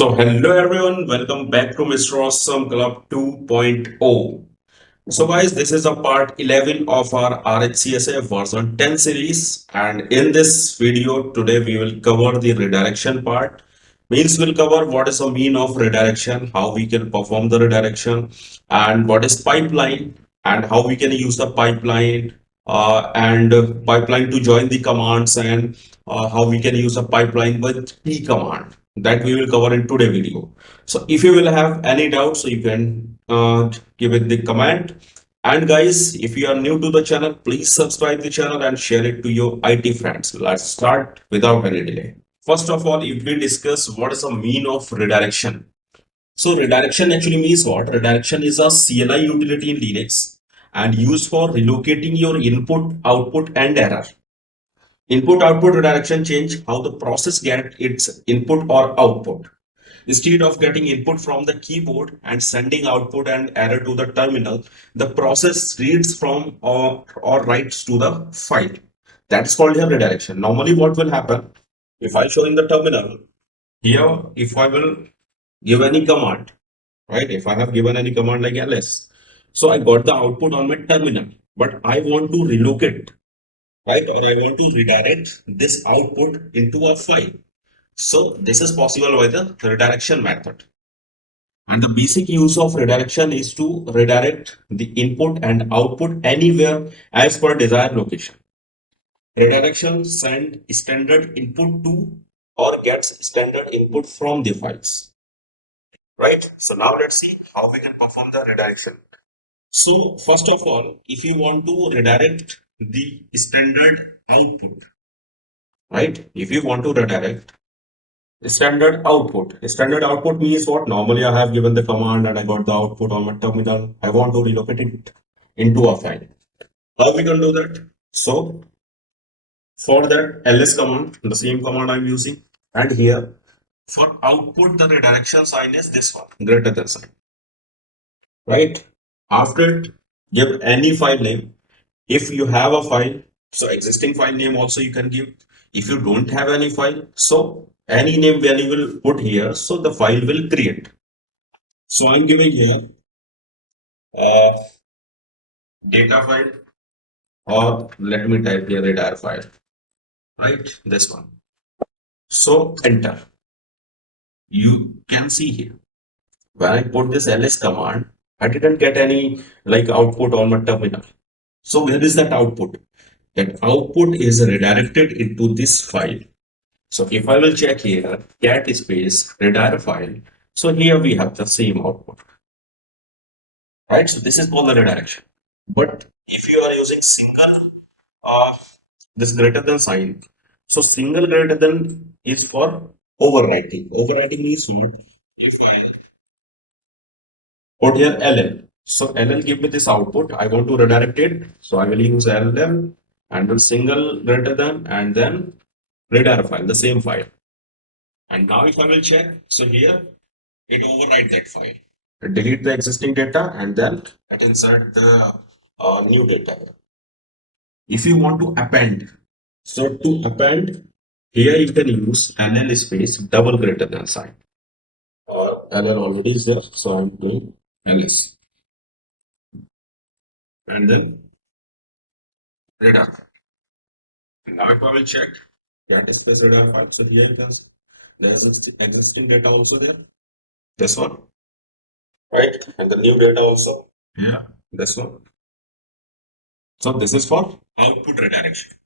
Hello everyone, welcome back to Mr. Awesome Club 2.0. So guys, this is a part 11 of our RHCSA version 10 series, and in this video today we will cover the redirection part. Means we'll cover what is the mean of redirection, how we can perform the redirection, and what is pipeline, and how we can use the pipeline and pipeline to join the commands, and how we can use a pipeline with P command. That we will cover in today's video. So if you will have any doubts, so you can give it the comment. And guys, if you are new to the channel, please subscribe the channel and share it to your IT friends. Let's start without any delay. First of all, if we discuss what is the mean of redirection. So redirection actually means what? Redirection is a CLI utility in Linux and used for relocating your input, output and error. Input output redirection change how the process get its input or output. Instead of getting input from the keyboard and sending output and error to the terminal, the process reads from or writes to the file. That's called a redirection. Normally, what will happen if I show in the terminal here, if I will give any command, right? If I have given any command like ls, so I got the output on my terminal, but I want to relocate, right? Or I want to redirect this output into a file. So this is possible by the redirection method. And the basic use of redirection is to redirect the input and output anywhere as per desired location. Redirection send standard input to or gets standard input from the files. Right? So now let's see how we can perform the redirection. So first of all, if you want to redirect the standard output, right? If you want to redirect standard output. Standard output means what? Normally I have given the command and I got the output on my terminal. I want to relocate it into a file. How we can do that? So for that ls command, the same command I'm using, and here for output the redirection sign is this one, greater than sign. Right? After it, give any file name. If you have a file, so existing file name also you can give. If you don't have any file, so any name when you will put here, so the file will create. So I'm giving here a data file, or let me type here redir file, right? This one. So enter. You can see here when I put this ls command, I didn't get any like output on my terminal. So where is that output? That output is redirected into this file. So if I will check here, cat space redir file. So here we have the same output, right? So this is called the redirection. But if you are using single, uh, this greater than sign. So single greater than is for overwriting. Overwriting means what? If I put here ll, so ll give me this output. I want to redirect it. So I will use ll and then single greater than and then redir file, the same file. And now if I will check, so here it overwrite that file. Delete the existing data and then it insert the new data. If you want to append, so to append, here you can use ll space double greater than sign. Or ll already is there, so I'm doing ls. And then redir. Now if I will check, that is space redir file. So here you can see there's existing data also there. This one, right? And the new data also. Yeah. This one. So this is for output redirection.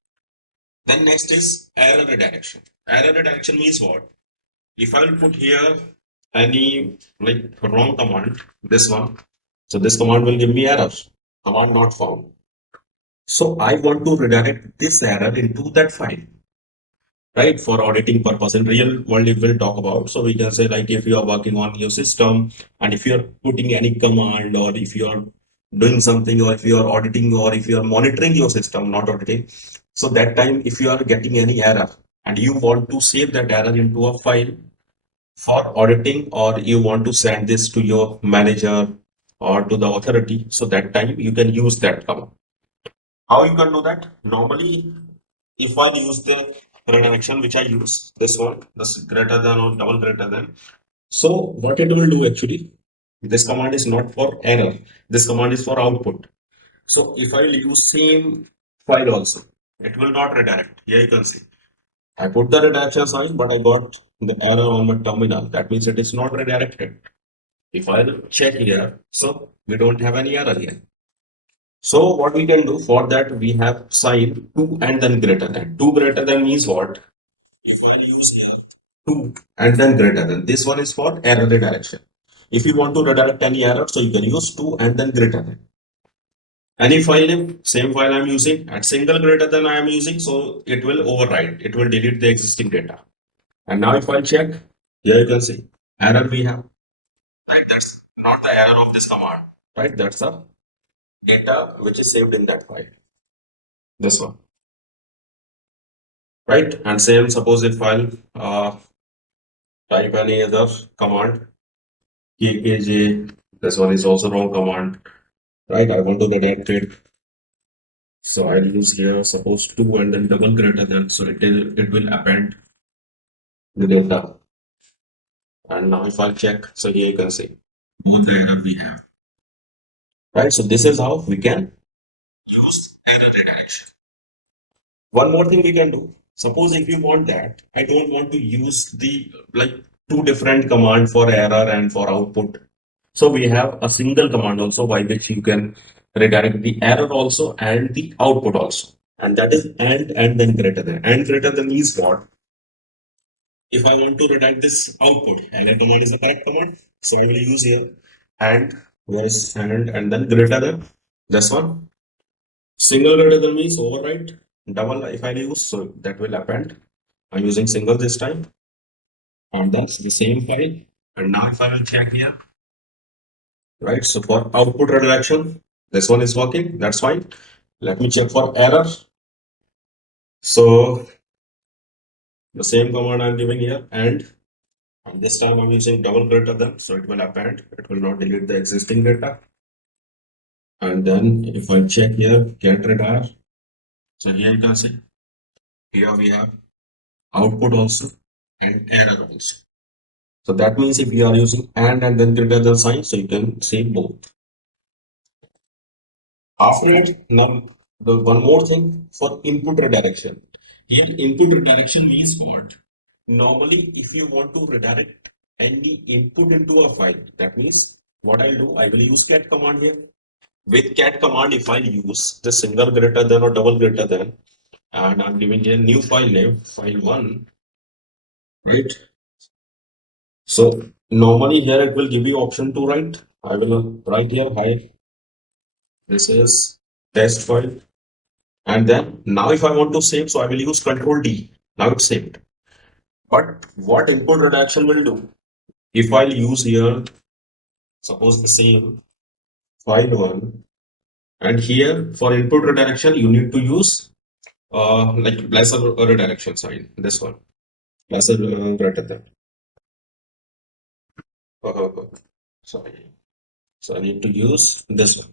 Then next is error redirection. Error redirection means what? If I will put here any like wrong command, this one, so this command will give me error, command not found. So I want to redirect this error into that file, right? For auditing purpose. In real world, it will talk about. So we can say like if you are working on your system and if you are putting any command or if you are doing something or if you are auditing or if you are monitoring your system, not auditing. So that time, if you are getting any error and you want to save that error into a file for auditing or you want to send this to your manager or to the authority, so that time you can use that command. How you can do that? Normally, if I use the redirection which I use, this one, this greater than or double greater than. So what it will do actually, this command is not for error, this command is for output. So if I use same file also, it will not redirect. Here you can see I put the redirection sign, but I got the error on my terminal. That means it is not redirected. If I check here, so we don't have any error here. So what we can do for that, we have sign 2 and then greater than. 2 greater than means what? If I use here 2 and then greater than, this one is for error redirection. If you want to redirect any error, so you can use 2 and then greater than. Any file name, same file I'm using, at single greater than I am using, so it will override, it will delete the existing data. And now if I check, here you can see error we have, right? That's not the error of this command, right? That's the data which is saved in that file, this one, right? And same, suppose if I'll type any other command, kkj, this one is also wrong command, right? I want to redirect it. So I'll use here, suppose 2 and then double greater than, so it will append the data. And now if I check, so here you can see both the error we have, right? So this is how we can use error redirection. One more thing we can do. Suppose if you want that, I don't want to use the like two different command for error and for output. So we have a single command also by which you can redirect the error also and the output also. And that is and then greater than. And greater than is what? If I want to redirect this output, and a command is a correct command, so I will use here and where is and then greater than this one. Single greater than means overwrite. Double if I use, so that will append. I'm using single this time, and that's the same file. And now if I will check here, right? So for output redirection, this one is working. That's fine. Let me check for error. So the same command I'm giving here, and this time I'm using double greater than, so it will append. It will not delete the existing data. And then if I check here, get redir. So here you can see, here we have output also and error also. So that means if we are using and then greater than sign, so you can say both. After it, now the one more thing for input redirection. Here input redirection means what? Normally, if you want to redirect any input into a file, that means what I'll do, I will use cat command here. With cat command, if I use the single greater than or double greater than, and I'm giving a new file name, file1, right? So normally here it will give you option to write. I will write here, hi, this is test file. And then now if I want to save, so I will use Control D. Now it's saved. But what input redaction will do? If I'll use here, suppose the same file1, and here for input redirection, you need to use like lesser redirection sign. This one, lesser greater than. Sorry. So I need to use this one,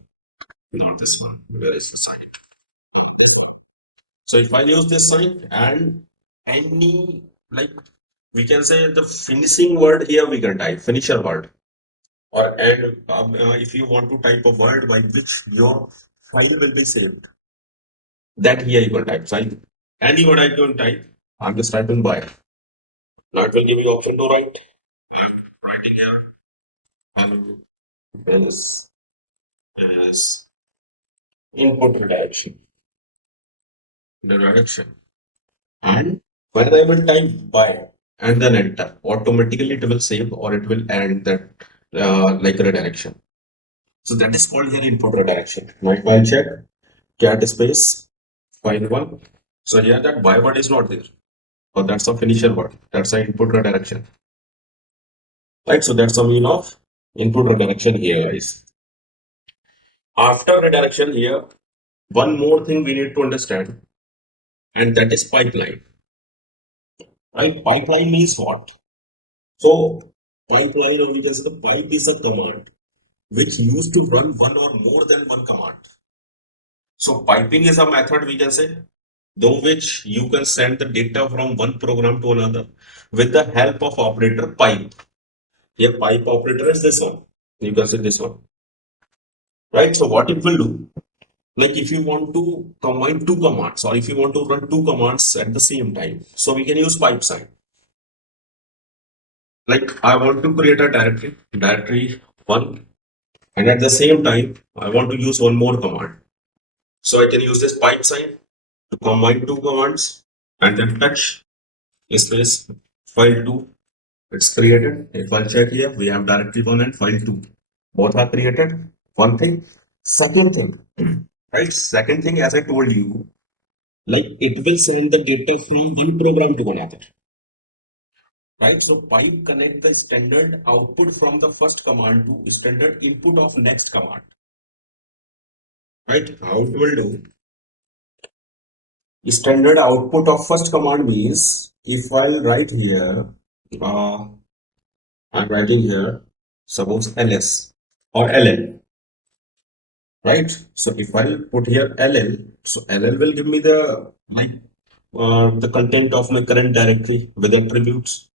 not this one. Where is the sign? So if I use this sign and any like we can say the finishing word here we can type finisher word or and if you want to type a word by which your file will be saved, that here you can type. So any word I can type, I'm just typing by. Now it will give you option to write. I'm writing here hello is input redirection. And when I will type by and then enter, automatically it will save or it will end that like redirection. So that is called here input redirection. Now if I check cat space file1, so here that by word is not there, but that's a finisher word. That's an input redirection. Right, so that's the mean of input redirection here, guys. After redirection here, one more thing we need to understand, and that is pipeline. Right, pipeline means what? So pipeline, or we can say the pipe is a command which used to run one or more than one command. So piping is a method we can say, through which you can send the data from one program to another with the help of operator pipe. Here pipe operator is this one. You can see this one, right? So what it will do, like if you want to combine two commands or if you want to run two commands at the same time, so we can use pipe sign. Like I want to create a directory one, and at the same time, I want to use one more command. So I can use this pipe sign to combine two commands and then fetch space file 2. It's created. If I check here, we have directory 1 and file 2. Both are created. One thing. Second thing, right? Second thing, as I told you, like it will send the data from one program to another, right? So pipe connect the standard output from the first command to standard input of next command, right? How it will do? Standard output of first command means if I write here, uh, I'm writing here, suppose ls or ll, right? So if I put here ll, so ll will give me the like the content of my current directory with attributes.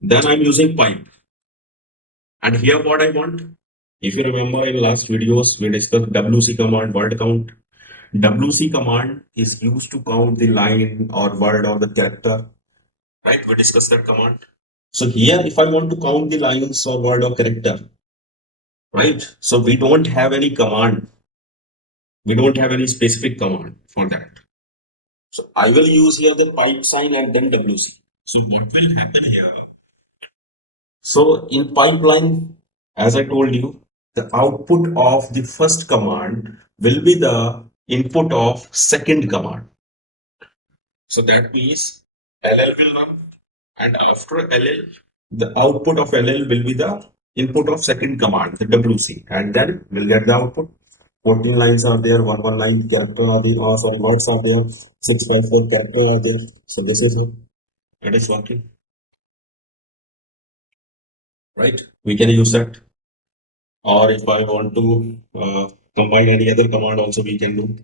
Then I'm using pipe. And here what I want, if you remember in last videos, we discussed WC command, word count. WC command is used to count the line or word or the character, right? We discussed that command. So here, if I want to count the lines or word or character, right? So we don't have any command. We don't have any specific command for that. So I will use here the pipe sign and then WC. So what will happen here? So in pipeline, as I told you, the output of the first command will be the input of second command. So that means LL will run, and after LL, the output of LL will be the input of second command, the WC, and then we'll get the output. 14 lines are there, 119 character are there, sorry, words are there, 654 character are there. So this is it. It is working, right? We can use that. Or if I want to combine any other command also we can do.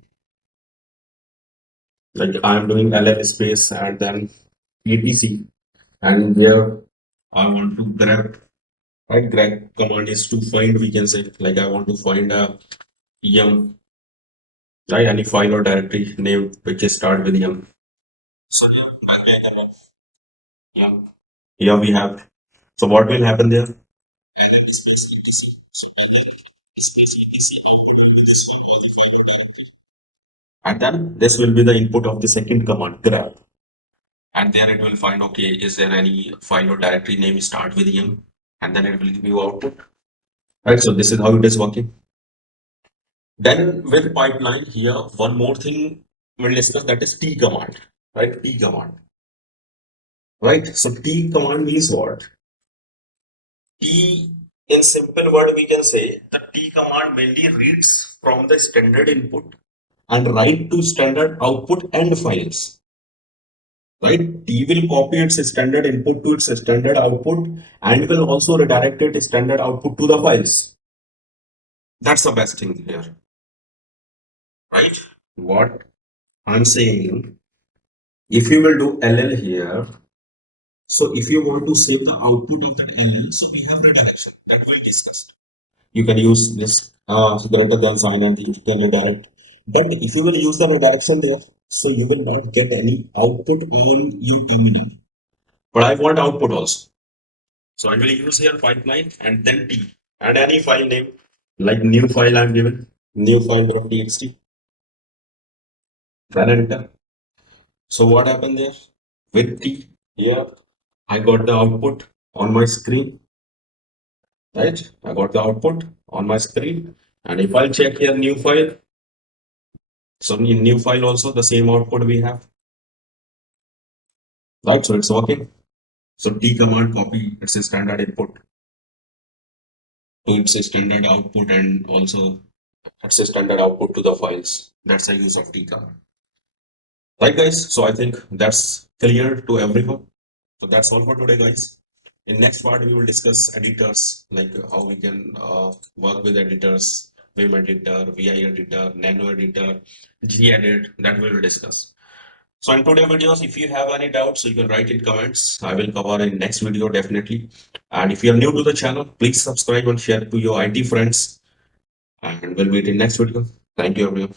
Like I am doing ls space and then etc, and here I want to grab, right? Grab command is to find, we can say, like I want to find a yum, right? Any file or directory name which is start with yum. So yum. Here we have. So what will happen there? And then this will be the input of the second command, grab. And there it will find, okay, is there any file or directory name start with yum, and then it will give you output, right? So this is how it is working. Then with pipeline here, one more thing we'll discuss, that is t command, right? T command, right? So t command means what? T, in simple word we can say the t command mainly reads from the standard input and write to standard output and files, right? T will copy its standard input to its standard output and will also redirect its standard output to the files. That's the best thing here, right? What I'm saying, if you will do LL here, so if you want to save the output of that LL, so we have redirection that we discussed. You can use this greater than sign and you can redirect. But if you will use the redirection there, so you will not get any output in your terminal. But I want output also. So I will use here pipeline and then T and any file name, like new file I'm given, new file.txt, then enter. So what happened there? With T here, I got the output on my screen, right? I got the output on my screen. And if I check here new file, so in new file also the same output we have, right? So it's working. So T command copy, it's a standard input to its a standard output and also it's a standard output to the files. That's the use of T command. Right guys, so I think that's clear to everyone. So that's all for today guys. In next part we will discuss editors, like how we can work with editors, Vim editor, VI editor, Nano editor, gedit, that we will discuss. So in today's videos, if you have any doubts, you can write in comments. I will cover in next video definitely. And if you are new to the channel, please subscribe and share to your IT friends. And we'll meet in next video. Thank you everyone.